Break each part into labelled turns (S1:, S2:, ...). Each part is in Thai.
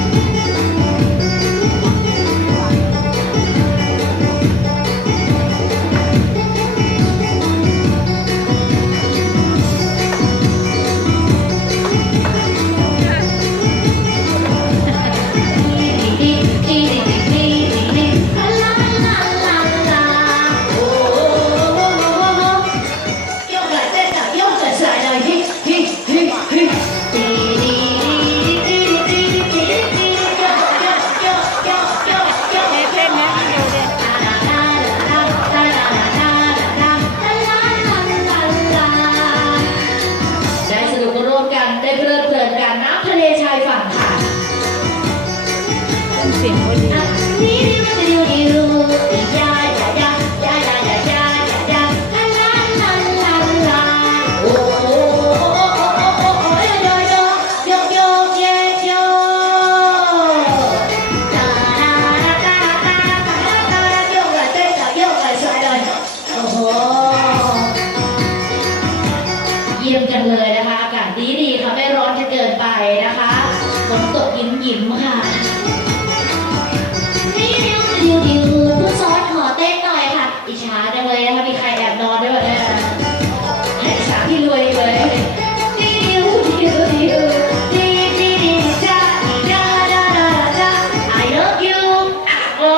S1: Thank you. เพลิดเพลินกันน้ำทะเลชายฝั่งค่ะ
S2: เสียงก็ดี
S1: อะนี่ดิวดิวดิวดิยายายายายายายายาลาลาลาลาโอ้โอ้โอ้โอ้โอ้โอ้โอ้โยโยโยโยเยโยตาตาตาตาตาตาโยกเลยเต้นเลยโยกเลยสวยเลยโอ้โหเยี่ยมจังเลยนะคะ นะคะฝนตกยิ้มยิ้มๆค่ะนี่ดิวดิวดิวผู้ซ้อนขอเต้นหน่อยค่ะ อิจฉาจังเลยนะคะ มีใครแอบนอนด้วยวะเนี่ยอิจฉาพี่รวยเลยดิวดิวดิวดิดิดิจ้าจ้าดาดาจ้า I love you อะโอ้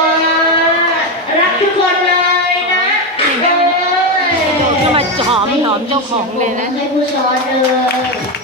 S1: รักทุกคนเลยนะเอ้ย
S2: ก็มาหอมหอมเจ้าของเลยนะ
S1: ให้ผู้ช้อนเลย